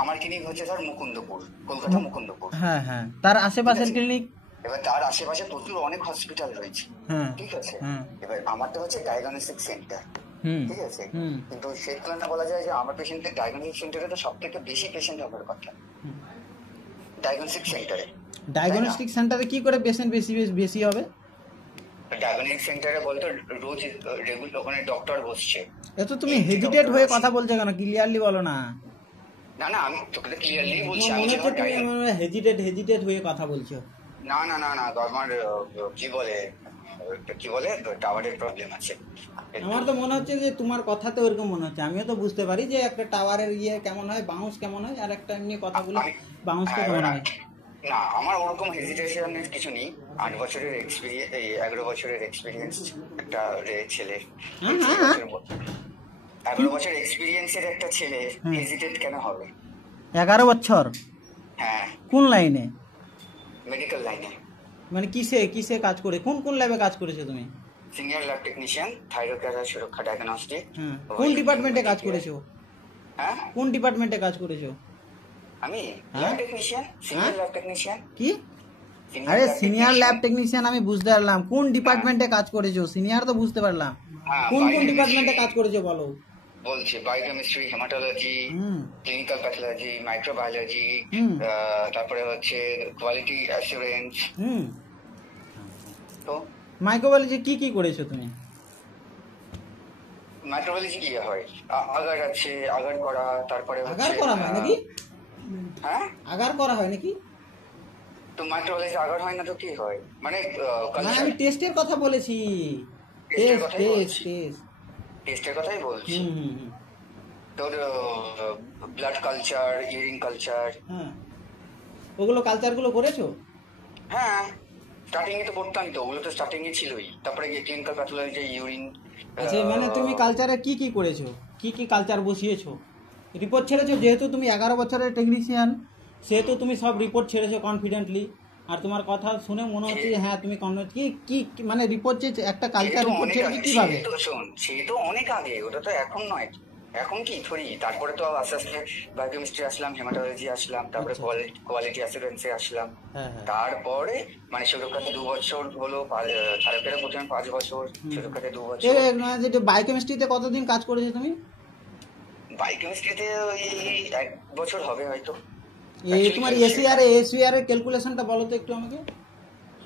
আমার ক্লিনিক হচ্ছে স্যার মুকুন্দপুর, কলকাতা মুকুন্দপুর। হ্যাঁ হ্যাঁ, তার আশেপাশের ক্লিনিক? এবার তার আশেপাশে প্রচুর অনেক হসপিটাল রয়েছে, ঠিক আছে। এবার আমারটা হচ্ছে ডায়াগনস্টিক সেন্টার, ঠিক আছে। কিন্তু সেই তুলনায় বলা যায় যে আমার পেশেন্টের ডায়াগনস্টিক সেন্টারে তো সব থেকে বেশি পেশেন্ট হওয়ার কথা ডায়াগনস্টিক সেন্টারে। ডায়াগনস্টিক সেন্টারে কি করে পেশেন্ট বেশি বেশি হবে? ডায়াগনস্টিক সেন্টারে বলতো রোজ রেগুলার ওখানে ডক্টর বসছে। এত তুমি হেজিটেট হয়ে কথা বলছো কেন? ক্লিয়ারলি বলো না। না না, আমি তোকে ক্লিয়ারলি বলছি। মনে হচ্ছে তুমি হেজিটেট হয়ে কথা বলছো। না না না না, আমার কি বলে টাওয়ারের প্রবলেম আছে। আমার তো মনে হচ্ছে যে তোমার কথা তো ওরকম মনে হচ্ছে। আমিও তো বুঝতে পারি যে একটা টাওয়ারের কেমন হয়, বাউন্স কেমন হয়, আর একটা এমনি কথা বলে বাউন্স কেমন হয়। না, আমার ওরকম হেজিটেশন কিছু নেই। 8 বছরের এক্সপিরিয়েন্স, 11 বছরের এক্সপিরিয়েন্স একটা ছেলে, 11 বছর এক্সপিরিয়েন্সের একটা ছেলে হেজিটেট কেন হবে? 11 বছর? হ্যাঁ। কোন লাইনে? মেডিকেল লাইনে। মানে কিসে কাজ করে? কোন ল্যাবে কাজ করেছো তুমি? সিনিয়র ল্যাব টেকনিশিয়ান, থাইরয়েড সুরক্ষা ডায়াগনস্টিক। কোন ডিপার্টমেন্টে কাজ করেছো? হ্যাঁ, কোন ডিপার্টমেন্টে কাজ করেছো? আমি lab technician, senior lab technician. কি? আরে সিনিয়র ল্যাব টেকনিশিয়ান আমি বুঝতে পারলাম, কোন ডিপার্টমেন্টে কাজ করেছো? সিনিয়র তো বুঝতে পারলাম, কোন ডিপার্টমেন্টে কাজ করেছো বলো। বলছি biochemistry, haematology, clinical pathology, microbiology, তারপরে হচ্ছে কোয়ালিটি অ্যাসুরেন্স। তো মাইক্রোবায়োলজি কি করেছো তুমি? মাইক্রোবায়োলজি কি হয়? আগার আছে, আগার করা, তারপরে আগার করা হয় নাকি? হ্যাঁ, আগার করা হয় নাকি? তো মাইক্রোবায়োলজি আগার হয় না তো কি হয়? মানে আমি টেস্টের কথা বলেছি। টেস্টের কথাই বলছি। তোর ব্লাড কালচার, ইউরিন কালচার, ওগুলো কালচারগুলো করেছো? হ্যাঁ, স্টার্টিং এ তো করতামই তো, ওগুলো তো স্টার্টিং এ ছিলই। তারপরে ক্লিনিক্যাল প্যাথোলজি, ইউরিন। আচ্ছা, মানে তুমি কালচারে কি করেছো? কি কালচার বসিয়েছো? রিপোর্ট ছেড়েছো? যেহেতু তুমি 11 বছরের টেকনিশিয়ান, সেহেতু তুমি সব রিপোর্ট ছেড়েছো কনফিডেন্টলি। আর তোমার কথা শুনে মনে হচ্ছে যে হ্যাঁ তুমি কি মানে রিপোর্ট যে একটা কালচার রিপোর্ট ছেড়েছো কিভাবে? সে তো অনেক আগে, ওটা তো এখন নয়। এখন কি থরি, তারপরে তো আস্তে আস্তে বায়োকেমিস্ট্রি আসলাম, হেমাটোলজি আসলাম, তারপরে কোয়ালিটি অ্যাসুরেন্সে আসলাম। তারপরে মানে সুরক্ষাতে 2 বছর হলো, থাইরয়েডের প্রথমে 5 বছর, সুরক্ষাতে 2 বছর। বায়োকেমিস্ট্রিতে কতদিন কাজ করেছো তুমি? বায়োকেমিস্ট্রিতে ওই 1 বছর হবে হয়তো। তোমার এসিআর এর ক্যালকুলেশনটা বলো তো একটু আমাকে।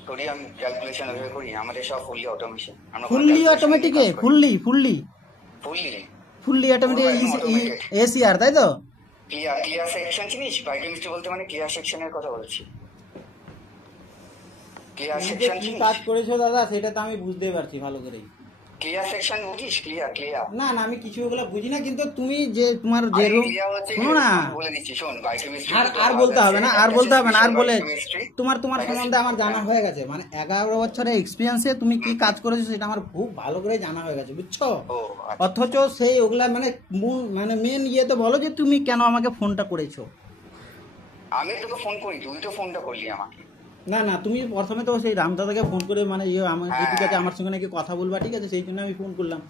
সোডিয়াম ক্যালকুলেশন ওইভাবে করি, আমাদের সব ফুললি অটোমেশন। ফুললি অটোমেটিকে? ফুললি অটোমেটিক এসিআর, তাই তো? ক্লিয়ার সেকশন চিনিস? বায়োকেমিস্ট্রি বলতে মানে ক্লিয়ার সেকশনের কথা বলছি। ক্লিয়ার সেকশন কি কাজ করেছো দাদা সেটা তো আমি বুঝতে পারছি ভালো করে। ক্লিয়ার সেকশন বুঝিস? ক্লিয়ার না আমি কিছু ওগুলো বুঝি না, কিন্তু তুমি যে তোমার যে শোনো না, বলে দিচ্ছি শোন। বায়োকেমিস্ট্রি আর বলতে হবে না, আর বলে তোমার সম্বন্ধে আমার জানা হয়ে গেছে। মানে 11 বছরের এক্সপিরিয়েন্সে তুমি কি কাজ করেছো সেটা আমার খুব ভালো করে জানা হয়ে গেছে, বুঝছো? অথচ সেই ওগুলা মানে মেন তো বলো যে তুমি কেন আমাকে ফোনটা করেছো? আমি তোকে ফোন করি, তুই তো ফোনটা করলি আমাকে। না তুমি প্রথমে তো সেই রামদাদাকে ফোন করে মানে আমার ঠিক আছে আমার সঙ্গে নাকি কথা বলবা, ঠিক আছে, সেই জন্য আমি ফোন করলাম,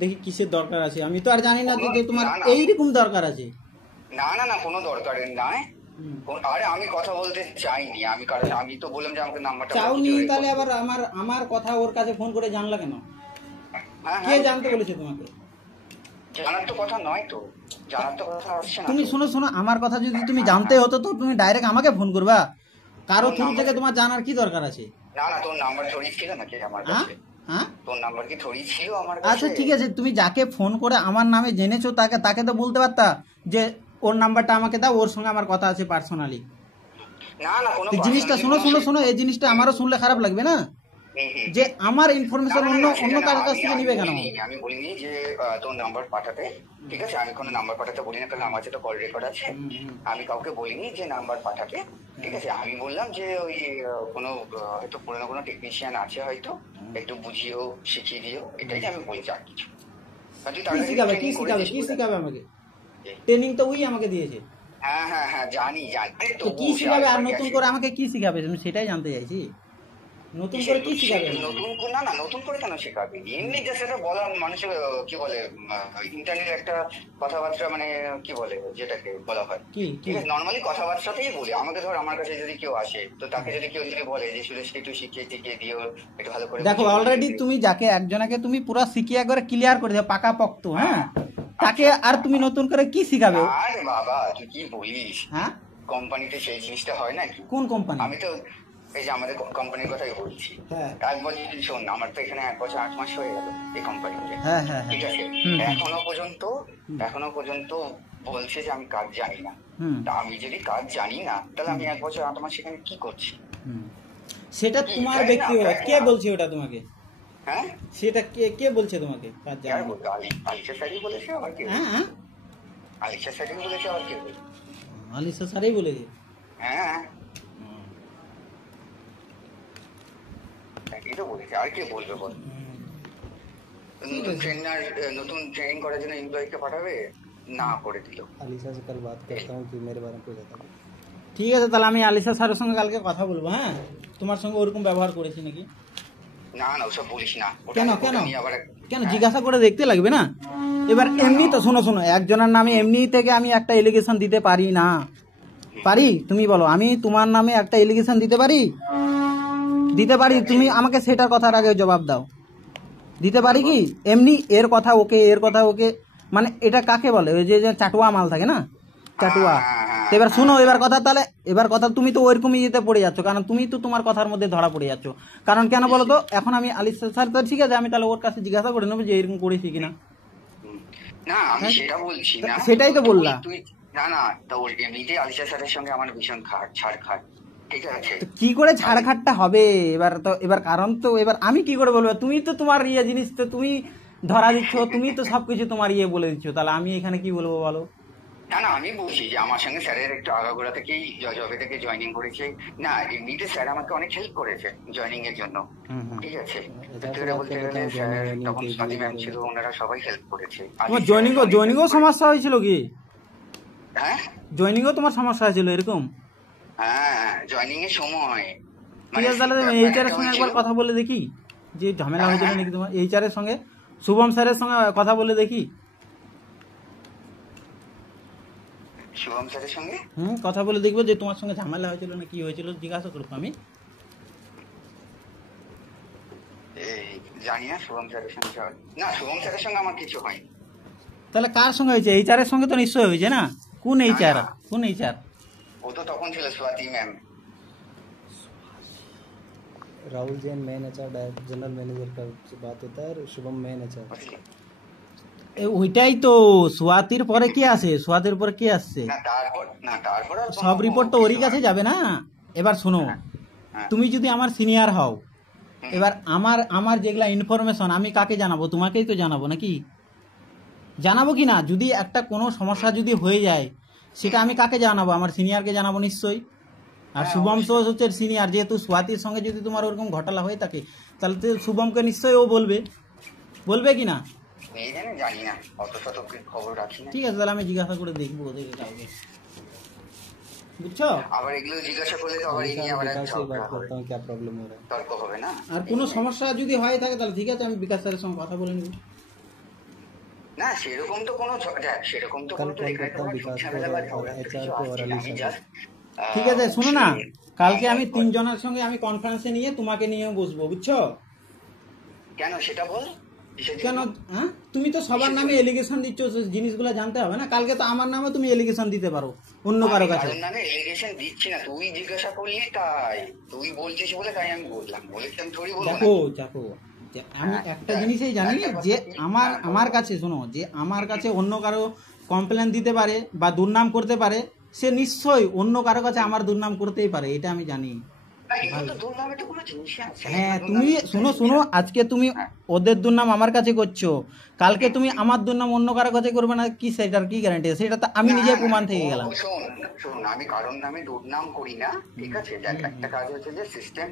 দেখি কিসের দরকার আছে। আমি তো আর জানি না যে তোমার এইরকম দরকার আছে। না না না, কোনো দরকার নাই। আরে আমি কথা বলতে চাইনি, আমি তো বললাম যে আমাকে নাম্বারটা চাওনি, তাহলে আবার আমার কথা ওর কাছে ফোন করে জানলা কেন? কে জানতে বলেছে তোমাকে? জানার তো কথা নয় তো, জানার তো কথা আসছে না। তুমি শোনো, আমার কথা যদি তুমি জানতে হতো তো তুমি ডাইরেক্ট আমাকে ফোন করবা, কারো থ্রু থেকে তোমার জানার কি দরকার আছে? না না, তোর নাম্বার থরি ছিল নাকি আমার কাছে? তোর নাম্বার কি থরি ছিল আমার কাছে? আচ্ছা ঠিক আছে, তুমি যাকে ফোন করে আমার নামে জেনেছো তাকে তো বলতে পারতা যে ওর নাম্বারটা আমাকে দাও, ওর সঙ্গে আমার কথা আছে পার্সোনালি। না না, কোনো জিনিসটা শোনো, এই জিনিসটা আমারও শুনলে খারাপ লাগবে না যে আমার ইনফরমেশন অন্য কারোর কাছ থেকে নিবে কেন? আমি বলিনি যে তোর নাম্বার পাঠাতে, ঠিক আছে, আমি কোনো নাম্বার পাঠাতে বলি না, কারণ আমার কাছে তো কল রেকর্ড আছে। আমি কাউকে বলিনি যে নাম্বার পাঠাতে, ঠিক আছে। আমি বললাম যে ওই কোনো হয়তো পুরোনো কোনো টেকনিশিয়ান আছে হয়তো, একটু বুঝিও, শিখিয়ে দিও, এটাই আমি বলছি, আর কিছু। কি শিখাবে আমাকে? ট্রেনিং তো ওই আমাকে দিয়েছে। হ্যাঁ জানি। কি শিখাবে আর নতুন করে আমাকে কি শিখাবে সেটাই জানতে চাইছি। নতুন করে কি শিখাবে নতুন করে কেন শেখাবে? এমনি জাস্ট এটা বলা মানুষের কি বলে ইন্টারনেট একটা কথাবার্তা, মানে কি বলে যেটাকে বলা হয়, কি ঠিক আছে, নর্মালি কথাবার্তাতেই বলি। আমাকে ধর আমার কাছে যদি কেউ আসে, তো তাকে যদি কেউ যদি বলে যে সুরেশ একটু শিখিয়ে দিও, একটু ভালো করে দেখো, অলরেডি তুমি যাকে একজনকে তুমি পুরো শিখিয়ে করে ক্লিয়ার করে দাও পাকা পক্ত, হ্যাঁ, তাকে আর তুমি নতুন করে কি শিখাবে? আরে বাবা তুই কি বলিস, হ্যাঁ, কোম্পানিতে সেই জিনিসটা হয় নাকি? কোন কোম্পানি? আমি তো এই যে আমাদের কোম্পানির কথাই বলছি। হ্যাঁ। 1 বছর শোন, আমার তো এখানে 1 বছর 8 মাস হয়ে গেল এই কোম্পানিতে, হ্যাঁ হ্যাঁ ঠিক আছে। হুম। এখনো পর্যন্ত বলছে যে আমি কাজ জানি না। হুম। তা আমি যদি কাজ জানি না, তাহলে আমি 1 বছর 8 মাস সেখানে কি করছি? হুম। সেটা কি, তোমার তাই না, ব্যক্তিগত, তাই কে না? বলছে ওটা তোমাকে? হ্যাঁ, সেটা কে বলছে তোমাকে কাজ কি আর জানো? বলতো, আলিশা স্যারই বলেছে, আবার কে? হ্যাঁ হ্যাঁ, আলিশা স্যারই বলেছে, আবার কে বলেছে? আলিশা স্যারই বলেছে। হ্যাঁ, এই তো বলেছে, আর কে বলবে বল? নতুন ট্রেনিং করার জন্য এমপ্লয়িকে পাঠাবে, না করে দিল। अलीशा से कल बात करता हूँ कि मेरे बारे में कुछ बता दो। ঠিক আছে, তাহলে আমি আলিশা স্যারের সঙ্গে কালকে কথা বলবো। হ্যাঁ, তোমার সঙ্গে ওরকম ব্যবহার করেছি নাকি? না না, ওসব বলিস না। কেন ওটা নিয়ে আবার কেন জিজ্ঞাসা করে দেখতে লাগবে না? এবার এমনি তো শোনো, একজনের নামে এমনি থেকে আমি একটা এলিগেশন দিতে পারি না। পারি? তুমি বলো, আমি তোমার নামে একটা এলিগেশন দিতে পারি? দিতে পারি? তুমি আমাকে সেটার কথার আগে জবাব দাও। দিতে পারি কি? এমনি এর কথা ওকে, মানে এটা কাকে বলে? ওই যে চাটুয়া মাল থাকে না, চাটুয়া। তো এবার শুনো, এবার কথা তুমি তো ওইরকমই যেতে পড়ে যাচ্ছ, কারণ তুমি তো তোমার কথার মধ্যে ধরা পড়ে যাচ্ছ। কারণ কেন বলো তো, এখন আমি আলিশা স্যার তো ঠিক আছে, আমি তাহলে ওর কাছে জিজ্ঞাসা করে নেবো যে এরকম করেছি কিনা। না, আমি সেটা বলছি না। সেটাই তো বললা। তুই না, তো এমনিতেই আলিশা স্যারের সঙ্গে আমার ভীষণ ছাড়, ঠিক আছে। তো কি করে ছাড়খাটটা হবে? এবার কারণ তো এবার আমি কি করে বলবো? তুমি তো তোমার জিনিস তো তুমি ধরা দিচ্ছ, তুমি তো সবকিছু তোমার বলে দিচ্ছ, তাহলে আমি এখানে কি বলবো বলো? না, আমি বলছি যে আমার সঙ্গে স্যারের একটু আগাগোড়া থেকেই জবে থেকে জয়েনিং করেছে। না, এমনিতে স্যার আমাকে অনেক হেল্প করেছে জয়েনিং এর জন্য, ঠিক আছে। বলতে গেলে স্যার তখন স্বাতী ম্যাম ছিল, ওনারা সবাই হেল্প করেছে। তোমার জয়েনিংও সমস্যা হয়েছিল কি? হ্যাঁ, জয়েনিংও তোমার সমস্যা হয়েছিল এরকম? হ্যাঁ, জয়েনিং এর সময়। ঠিক আছে, তাহলে তুমি এইচআর এর সঙ্গে একবার কথা বলে দেখি যে ঝামেলা হয়েছিল নাকি তোমার এইচআর এর সঙ্গে, শুভম স্যারের সঙ্গে কথা বলে দেখি। শুভম স্যারের সঙ্গে কথা বলে দেখবো যে তোমার সঙ্গে ঝামেলা হয়েছিল না কি হয়েছিল, জিজ্ঞাসা করবো আমি। জানি না শুভম স্যারের সঙ্গে, না শুভম স্যারের সঙ্গে আমার কিছু হয়নি। তাহলে কার সঙ্গে হয়েছে? এইচআর এর সঙ্গে তো নিশ্চয়ই হয়েছে না? কোন এইচআর? ও তো তখন ছিল Swati ma'am. Rahul Jain main HR general manager का बात होता है और शुभम मेन एचआर। ওইটাই তো। সোয়াতির পরে কি আসে? সোয়াতির পরে কি আসছে? তারপর সব রিপোর্ট তো ওরই কাছে যাবে না। এবার শোনো, তুমি যদি আমার সিনিয়র হও, এবার আমার যেগুলা ইনফরমেশন আমি কাকে জানাবো? তোমাকেই তো জানাবো নাকি? জানাবো কি না? যদি একটা কোনো সমস্যা যদি হয়ে যায়, সেটা আমি কাকে জানাবো? আমার সিনিয়রকে জানাবো নিশ্চয়ই। আর শুভম তো হচ্ছে সিনিয়র, যেহেতু সোয়াতির সঙ্গে যদি তোমার ওরকম ঘটনা হয়ে থাকে, তাহলে তো শুভমকে নিশ্চয়ই ও বলবে কি না? জানি না, অত শত খবর রাখি না। ঠিক আছে, তাহলে আমি জিজ্ঞাসা করে দেখবো ওদেরকে কাউকে, বুঝছো? আবার এগুলো জিজ্ঞাসা করলে তো আবার এই নিয়ে আবার बात करता हूँ क्या प्रॉब्लम हो रहा है। তর্ক হবে না। আর কোনো সমস্যা যদি হয়ে থাকে তাহলে ঠিক আছে, আমি বিকাশ স্যারের সঙ্গে কথা বলে নেব। না, সেরকম তো কোনো সেরকম তো কোনো ঝামেলা বা ঝগড়া কিছু আসছে না। আমি জাস্ট ঠিক আছে, শুনো না, কালকে আমি 3 জনের সঙ্গে আমি কনফারেন্সে নিয়ে তোমাকে নিয়ে বসবো, বুঝছো? কেন সেটা বল। কেন? হ্যাঁ, তুমি তো সবার নামে এলিগেশন দিচ্ছ, জিনিসগুলো জানতে হবে না? কালকে তো আমার নামে তুমি এলিগেশন দিতে পারো অন্য কারো কাছে। কারোর নামে এলিগেশন দিচ্ছি না, তুই জিজ্ঞাসা করলি তাই, তুই বলছিস বলে তাই আমি বললাম, বলেছি আমি থোড়ি বলবো। দেখো আমি একটা জিনিসই জানি যে আমার কাছে, শোনো, যে আমার কাছে অন্য কারো কমপ্লেন দিতে পারে বা দুর্নাম করতে পারে, সে নিশ্চয়ই অন্য কারো কাছে আমার দুর্নাম করতেই পারে, এটা আমি জানি। হ্যাঁ, তুমি শোনো, আজকে তুমি ওদের দুর্নাম আমার কাছে করছো, কালকে তুমি আমার দুর্নাম অন্য কারো কাছে করবে না কি? সেটার কি গ্যারান্টি? সেটা তো আমি নিজে প্রমাণ থেকে গেলাম। শোন, আমি কারোর নামে দুর্নাম করি না, ঠিক আছে। একটা কাজ হচ্ছে যে সিস্টেম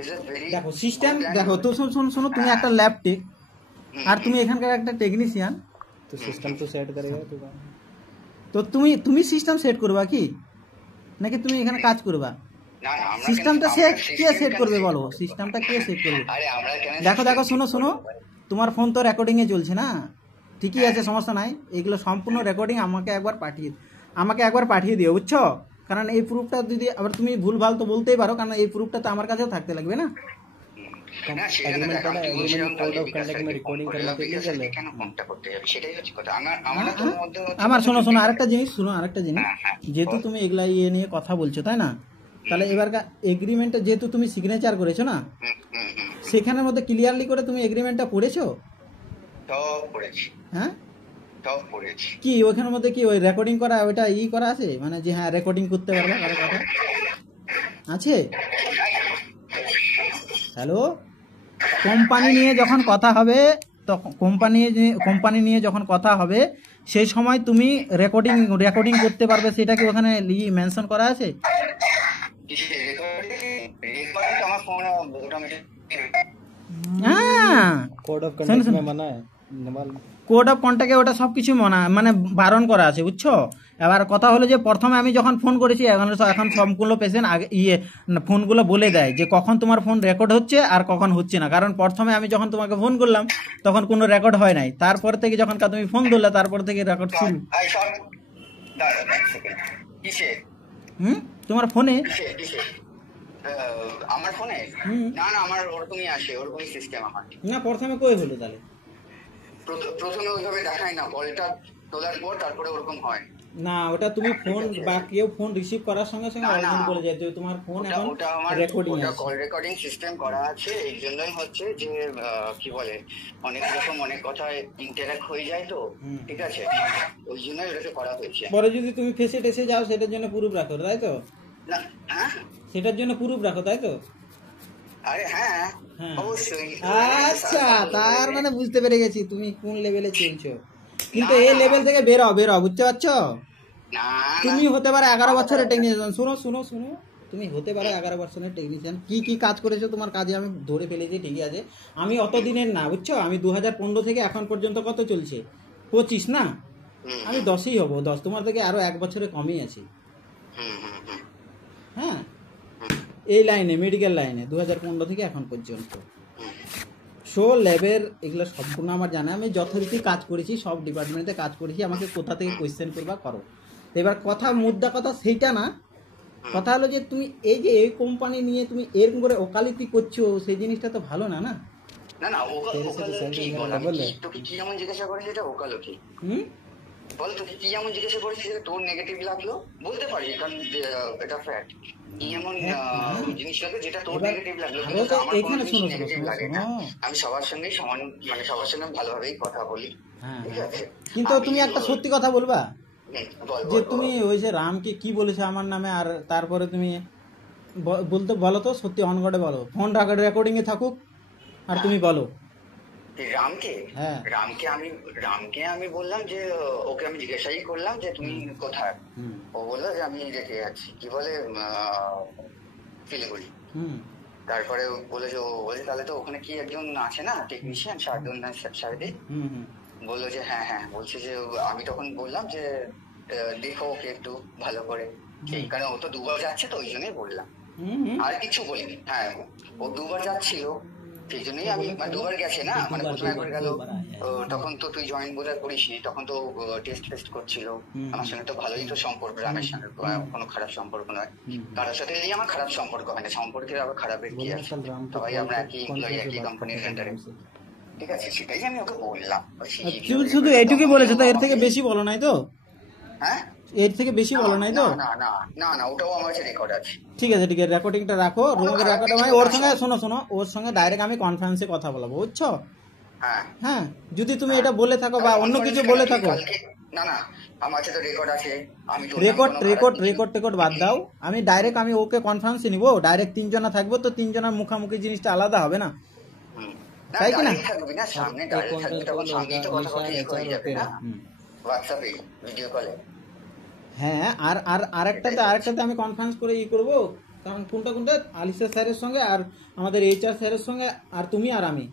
ইজ আ ভেরি, দেখো সিস্টেম, দেখো তো শোনো, তুমি একটা ল্যাব টেক আর তুমি এখানকার একটা টেকনিশিয়ান, तो सिस्टम तो सेट करेगा तो তো তুমি সিস্টেম সেট করবা কি, নাকি তুমি এখানে কাজ করবা? না না আমরা সিস্টেমটা কে সেট করবে বলো, সিস্টেমটা কে সেট করবে? আরে আমরা কেন দেখো শোনো, তোমার ফোন তো রেকর্ডিং এ চলছে না, ঠিকই আছে, সমস্যা নাই। এগুলো সম্পূর্ণ রেকর্ডিং আমাকে একবার পাঠিয়ে দিও, বুঝছো? কারণ এই প্রুফটা যদি আবার তুমি ভুলভাল তো বলতেই পারো, কারণ এই প্রুফটা তো আমার কাছেও থাকতে লাগবে না। না সেটা না, एग्रीमेंट দেখ, पड़ा আমি তো বলছিলাম एग्रीमेंट তাহলে कोड ऑफ বিকাশ कंडक्ट में স্যারকে ফোন रिकॉर्डिंग করে करने के लिए বিকাশ चले স্যারকে কেন ফোনটা করতে যাবে, সেটাই হচ্ছে কথা। আমার তোর মধ্যে হচ্ছে আমার শোনো যে- আরেকটা জিনিস, হ্যাঁ, যেহেতু বল। তুমি এগুলা ইয়ে নিয়ে কথা বলছো, তাই না? তাহলে এবার এগ্রিমেন্টটা যেহেতু তুমি সিগনেচার করেছো না, হুম, হুম, হুম। সেখানের মধ্যে ক্লিয়ারলি করে তুমি এগ্রিমেন্টটা পড়েছো? সব পড়েছি, হ্যাঁ, সব পড়েছি। কি ওখানের মধ্যে কি ওই রেকর্ডিং করা ওইটা করা আছে, মানে যে হ্যাঁ রেকর্ডিং করতে পারবে কারো কথা আছে? হ্যালো, কোম্পানি নিয়ে যখন কথা হবে, তখন কোম্পানি নিয়ে যখন কথা হবে সেই সময় তুমি রেকর্ডিং করতে পারবে, সেটা কি ওখানে মেনশন করা আছে? কিসের রেকর্ডিং তো আমার ফোনে অটোমেটিক। হ্যাঁ, कोड ऑफ सुन, कंडक्ट सुन। में मना है नमाल কোড অফ কন্ট্যাক্টে ওটা সব কিছু মানে বারণ করা আছে, বুঝছো? এবার কথা হলো যে প্রথমে আমি যখন ফোন করেছি, এখন সম্পূর্ণ পেশেন্ট আগে ফোনগুলো বলে দেয় যে কখন তোমার ফোন রেকর্ড হচ্ছে আর কখন হচ্ছে না। কারণ প্রথমে আমি যখন তোমাকে ফোন করলাম তখন কোনো রেকর্ড হয় নাই, তারপর থেকে যখন তুমি ফোন ধরলে তারপর থেকে রেকর্ড শুরু। এই সব দাঁড়া এক সেকেন্ড। কিসের তোমার ফোনে? কিসের আমার ফোনে? হুম। না না, আমার ওরকমই আসে, ওরকমই সিস্টেম আমার। না, প্রথমে কই হলো তাহলে? প্রথমে ওইভাবে দেখায় না, কলটা তোলার পর তারপরে ওরকম হয়। না, ওটা তুমি ফোন বা কেউ ফোন রিসিভ করার সঙ্গে সঙ্গে না, না। অলরেডি বলে যায় যে তোমার ফোন এখন ওটা আমার রেকর্ডিং ওটা আছে। কল রেকর্ডিং সিস্টেম করা আছে। এই জন্যই হচ্ছে যে কি বলে, অনেক রকম অনেক কথা ইন্টারাক্ট হয়ে যায় তো, হুম। ঠিক আছে, ওই জন্যই ওটাকে করা হয়েছে। পরে যদি তুমি ফেসে টেসে যাও সেটার জন্য প্রুফ রাখো, তাই তো? না, হ্যাঁ, সেটার জন্য প্রুফ রাখো, তাই তো? আরে হ্যাঁ, হ্যাঁ। অবশ্যই। আচ্ছা, তার মানে বুঝতে পেরে গেছি তুমি কোন লেভেলে চলছো। কিন্তু না, এই না। লেভেল থেকে বেরো, বুঝতে পারছো? না তুমি হতে পারো 11 বছরের টেকনিশিয়ান। শুনো, তুমি হতে পারো 11 বছরের টেকনিশিয়ান। কি কাজ করেছো তোমার কাজে আমি ধরে ফেলেছি, ঠিকই আছে। আমি অত দিনের না, বুঝছো? আমি 2015 থেকে এখন পর্যন্ত কত চলছে, 25 না? হুম, আমি 10ই হবো, 10 তোমার থেকে আরো 1 বছরে কমই আছি। হুম, হুম, হুম, হ্যাঁ, হুম, এই লাইনে, মেডিকেল লাইনে 2015 থেকে এখন পর্যন্ত হুম। শো ল্যাবের এগুলো সম্পূর্ণ আমার জানা। আমি যথারীতি কাজ করেছি, সব ডিপার্টমেন্টে কাজ করেছি। আমাকে কোথা থেকে কোয়েশ্চেন করবা করো। তো এবার মুদ্রা কথা সেইটা না, কথা হলো যে তুমি এই কোম্পানি নিয়ে তুমি এরকম করে ওকালতি করছো, সেই জিনিসটা তো ভালো না, না? না না, तेरे से तो ওকালতি सैलरी বল। मेरा আমি डबल কি है তোকে কি এমন জিজ্ঞাসা করেছি এটা ওকালতি? হুম। বল, তোকে কি এমন জিজ্ঞাসা করেছি যে তোর নেগেটিভ লাগলো? বলতে পারি, কারণ এটা ফ্যাক্ট। কি এমন জিনিস লাগলো যেটা তোর এবার নেগেটিভ লাগলো? আরো কিন্তু তো আমার কোনো এখানে জিনিস শোনো, নেগেটিভ লাগে না। শোনো। আমি সবার সঙ্গেই সমান, মানে সবার সঙ্গে ভালোভাবেই কথা বলি, হ্যাঁ, ঠিক হ্যাঁ। আছে। কিন্তু তুমি একটা সত্যি কথা বলবা বল যে বল, তুমি ওই যে রামকে কি বলেছে আমার নামে, আর তারপরে তুমি বলো তো সত্যি, অনগডে বলো, ফোন রেকর্ডিং এ থাকুক আর তুমি বলো। রামকে হ্যাঁ। রামকে আমি বললাম যে ওকে আমি জিজ্ঞাসাই করলাম যে তুমি কোথায়। হুম, ও বললো যে আমি রেখে যাচ্ছি, কি বলে, শিলিগুড়ি। হুম, তারপরে ও বলেছে তাহলে তো ওখানে কি একজন আছে না টেকনিশিয়ান, শার্দুল না শারদে? হুম, হুম, বললো যে হ্যাঁ, বলছে যে আমি তখন বললাম যে দেখো ওকে একটু ভালো করে, সেই কারণে ও তো দুবার যাচ্ছে তো ওই জন্যই বললাম, হুম, হুম। আর কিছু বলিনি। হ্যাঁ, ও দুবার যাচ্ছিল, সেই জন্যই আমি, মানে দুবার গেছে না, মানে প্রথমে একবার গেল, তখন তো তুই জয়েন বোধহয় করিসনি, তখন তো টেস্ট করছিল। আমার সঙ্গে তো ভালোই তো সম্পর্ক, রামের সঙ্গে কোনো খারাপ সম্পর্ক নয়, কারোর সাথে আমার খারাপ সম্পর্ক হয় না। সম্পর্কের আবার খারাপের কি बोला আছে, कल राम को সবাই कॉल আমরা पे একই कौन এমপ্লয়ি, से একই बात কোম্পানির करना আন্ডারে, हमसे ঠিক আছে, সেটাই আমি ওকে বললাম। তুমি শুধু এইটুকুই বলেছো তো, এর থেকে বেশি বলো নাই তো? হ্যাঁ, এর থেকে বেশি বলো নাই তো? না, ওটাও আমার কাছে রেকর্ড আছে। ঠিক আছে, রেকর্ডিংটা রাখো, রুমকে রেকর্ড। আমি ওর সঙ্গে শোনো, ওর সঙ্গে ডাইরেক্ট আমি কনফারেন্সে কথা বলবো, বুঝছো? হ্যাঁ, হ্যাঁ, যদি তুমি এটা বলে থাকো বা অন্য কিছু বলে থাকো, না আমার কাছে তো রেকর্ড আছে। আমি তো রেকর্ড বাদ দাও। আমি ডাইরেক্ট ওকে কনফারেন্সে নিবো, ডাইরেক্ট 3 জনা থাকবো, তো 3 জনের মুখামুখি জিনিসটা আলাদা হবে না? তাই কি না? থাকবি না, সামনে ডাইরেক্ট থাকবি, তখন সামনেই তো কথা হয়ে যাবে না, হোয়াটসঅ্যাপে ভিডিও কলে। হ্যাঁ, আর আরেকটাতে আমি কনফারেন্স করে করবো। কারণ কোনটা আলিসা স্যারের সঙ্গে আর আমাদের এইচআর স্যারের সঙ্গে, আর তুমি আর আমি,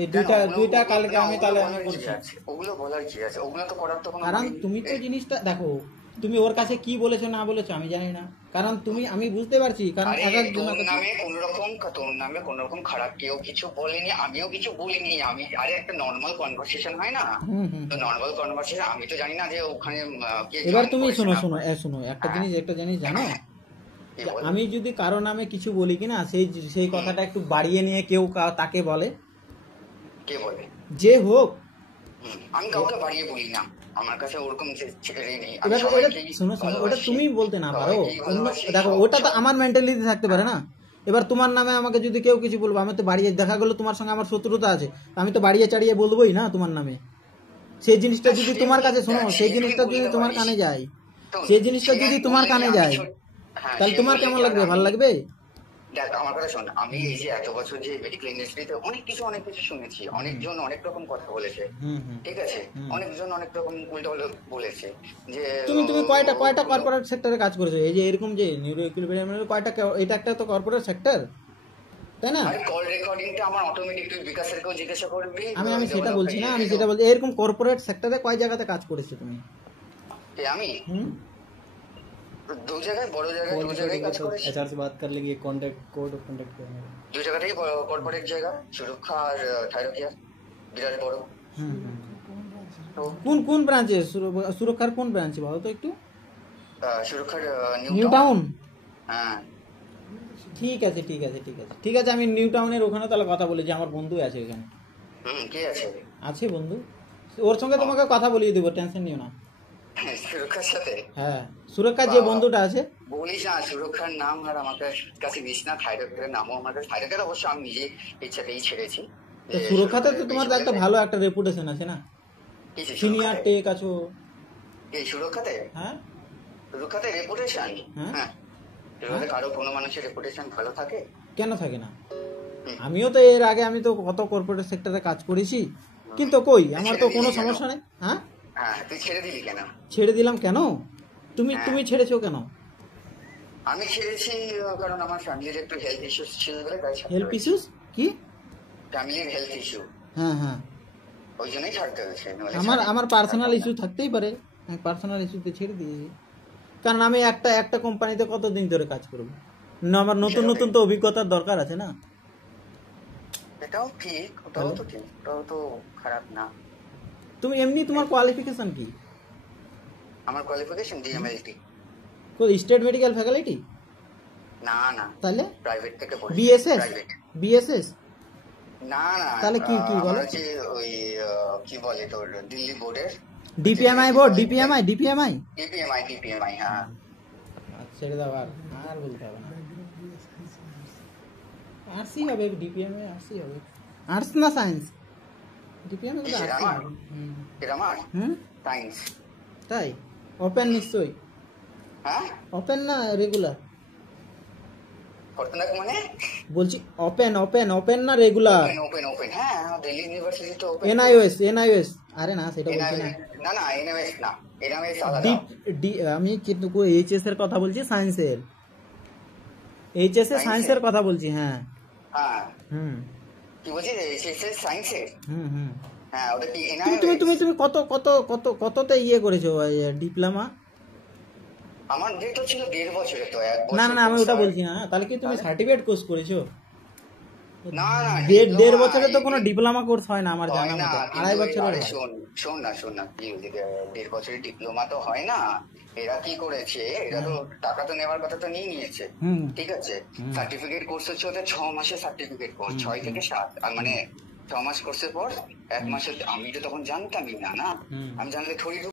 এই দুইটা কালকে আমি তাহলে আমি করছি। ওগুলো বলার কি আছে, ওগুলো তো করার তো কোনো কারণ তুমি তো জিনিসটা দেখো, তুমি ওর কাছে কি বলেছো না বলেছো আমি জানি না, কারণ আমি বুঝতে পারছি, কারণ আরে এক একজনের তোর কাছে নামে কোন রকম খারাপ কেউ কিছু বলেনি, আমিও কিছু বলিনি। আরে একটা নর্মাল কনভারসেশন হয় না, হুম হুম। তো নর্মাল কনভারসেশন আমি তো জানি না যে ওখানে কে এবার join তুমি করেছে শোনো না। শোনো শোনো একটা জিনিস জানো, কি যে বল? আমি যদি কারো নামে কিছু বলি কিনা সেই কথাটা একটু বাড়িয়ে নিয়ে কেউ তাকে বলে কে বলে? যে হোক। আমি কাউকে বাড়িয়ে বলি না, আমার কাছে ওরকম ছেলে নেই। আমি এবার ওটা সবাইকেই শোনো ওটা ভালোবাসি, তুমি বলতে না পারো, সবাইকেই অন্য ভালোবাসি, দেখো ওটা তো আমার মেন্টালিটি থাকতে পারে না। এবার তোমার নামে আমাকে যদি কেউ কিছু বলবো, আমি তো বাড়িয়ে দেখা গেলো তোমার সঙ্গে আমার শত্রুতা আছে, আমি তো বাড়িয়ে চাড়িয়ে বলবোই না তোমার নামে। সেই জিনিসটা যদি তোমার কাছে শোনো, সেই জিনিসটা যদি তোমার কানে যায়, সেই জিনিসটা যদি তোমার কানে যায়, তাহলে তোমার কেমন লাগবে? ভালো লাগবে? দেখ আমার কথা শোন, আমি এই যে এত বছর যে মেডিকেল ইন্ডাস্ট্রিতে অনেক কিছু শুনেছি, অনেকজন অনেক রকম কথা বলেছে, হুম হুম। ঠিক আছে, অনেকজন অনেক রকম উল্টো বলেছে যে তুমি কয়টা কর্পোরেট সেক্টরে কাজ করেছো? এই যে এরকম যে নিউরো ইকুইলিব্রিয়ামের কয়টা, এটা একটা তো কর্পোরেট সেক্টর, তাই না? আরে কল রেকর্ডিংটা আমার অটোমেটিক, তুই বিকাশেরকেও জিজ্ঞাসা করবি। আমি সেটা বলছি না, আমি সেটা বলছি এরকম কর্পোরেট সেক্টরে কয় জায়গাতে কাজ করেছো তুমি? আমি হুম। দু জায়গায়, বড় জায়গায়, দু জায়গায় কাজ করেছি। एचआर से बात कर लेंगे, कॉन्टेक्ट कोड ऑफ कॉन्टेक्ट करना। দু জায়গাতেই কর্পোরেট জায়গা, সুরক্ষা আর থাইরোকেয়ার, বিরাট বড়। হুম হুম। তো কোন ব্রাঞ্চে? সুরক্ষার কোন ব্রাঞ্চে বলো তো একটু? সুরক্ষার নিউ টাউন। হ্যাঁ ঠিক আছে ঠিক আছে, আমি নিউ টাউনের ওখানে তাহলে কথা বলেছি, আমার বন্ধু আছে ওখানে। কে আছে? আছে বন্ধু, ওর সঙ্গে তোমাকে কথা বলিয়ে দেবো, টেনশন নিও না। সুরক্ষার সাথে? হ্যাঁ, সুরক্ষার যে বন্ধুটা আছে। বলিস না সুরক্ষার নাম আর আমার কাছে নিস না, থাইরয়েডের নামও আমার কাছে। থাইরয়েডের অবশ্য আমি নিজে ইচ্ছাতেই ছেড়েছি। তো সুরক্ষাতে তো তোমার তো একটা ভালো একটা রেপুটেশন আছে না, সিনিয়র টেক আছো। এই সুরক্ষাতে? হ্যাঁ সুরক্ষাতে রেপুটেশন? হ্যাঁ। হ্যাঁ, সুরক্ষাতে কারো কোনো মানুষের রেপুটেশন ভালো থাকে? কেন থাকে না? আমিও তো এর আগে আমি তো কত কর্পোরেট সেক্টরে কাজ করেছি, কিন্তু কই আমার তো কোনো সমস্যা নেই। হ্যাঁ হ্যাঁ, তুই ছেড়ে দিলি কেন? ছেড়ে দিলাম কেন? তুমি ছেড়েছো কেন? আমি ছেড়েছি কারণ আমার ফ্যামিলির একটু হেলথ ইস্যুস ছিল বলে, তাই হেল্প ইস্যুস? কি? ফ্যামিলির হেলথ ইস্যু, হ্যাঁ হ্যাঁ। ওই জন্যই ছাড়তে হয়েছে। আমার পার্সোনাল ইস্যু থাকতেই পারে, আমি পার্সোনাল ইস্যুতে ছেড়ে দিয়েছি, কারণ আমি একটা কোম্পানিতে কতদিন ধরে কাজ করবো না, আমার নতুন তো অভিজ্ঞতার দরকার আছে না। এটাও ঠিক, ওটাও তো ঠিক, ওটাও তো খারাপ না। তুমি এমনি তোমার কোয়ালিফিকেশন কি? আমার qualification DMLT. State medical faculty? না তাহলে প্রাইভেট থেকে পড়েছি। বিএসএস? Private BSS? না তাহলে কি আমার বলো? হচ্ছে ওই কি বলে তোর দিল্লি বোর্ডের ডিপিএমআই বোর্ড, ডিপিএমআই। ডিপিএমআই। হ্যাঁ ছেড়ে দাও, আর বলতে হবে না। আর্টসই হবে, ডিপিএমআই আর্টসই হবে। আর্টস না সায়েন্স? ডিপিএমআই তো আর্টসই হবে। এটা আমার সায়েন্স। তাই? ওপেন নিশ্চয়ই? হ্যাঁ, ওপেন না রেগুলার? কর্তনাক মানে বলছি ওপেন না রেগুলার? ওপেন। হ্যাঁ, দিল্লি ইউনিভার্সিটি তো ওপেন। এনআইওএস? আরে না, সেটা বলছি না। না এনএমএস না, এনএমএস আলাদা। আমি কিন্তু এইচএস এর কথা বলছি, সায়েন্সের। এইচএস এর সায়েন্সের কথা বলছি। হ্যাঁ হ্যাঁ, হুম কি বলছিস? এইচএস সায়েন্সের? হুম। হ্যাঁ, ওটা কি তুমি এনআইওএস? তুমি কততে করেছো ডিপ্লোমা? আমার ডেট ছিল 1.5 বছরে, তো 1 বছর। না আমি ওটা বলছি না, তাহলে কি তুমি সার্টিফিকেট কোর্স করেছো? না 1.5 বছরে তো কোনো ডিপ্লোমা কোর্স হয় না আমার জানা মতে, 2.5 বছরের হয়। শোন না কি বলছি, 1.5 বছরের ডিপ্লোমা তো হয় না। এরা কি করেছে, এরা তো টাকা তো নেওয়ার কথা তো নিয়েছে, ঠিক আছে। সার্টিফিকেট কোর্স হচ্ছে ওদের 6 মাসের সার্টিফিকেট কোর্স, 6 থেকে 7, মানে 6 মাস কোর্সের পর 1 মাসের। আমি তো তখন জানতামই না, আমি জানলে থরি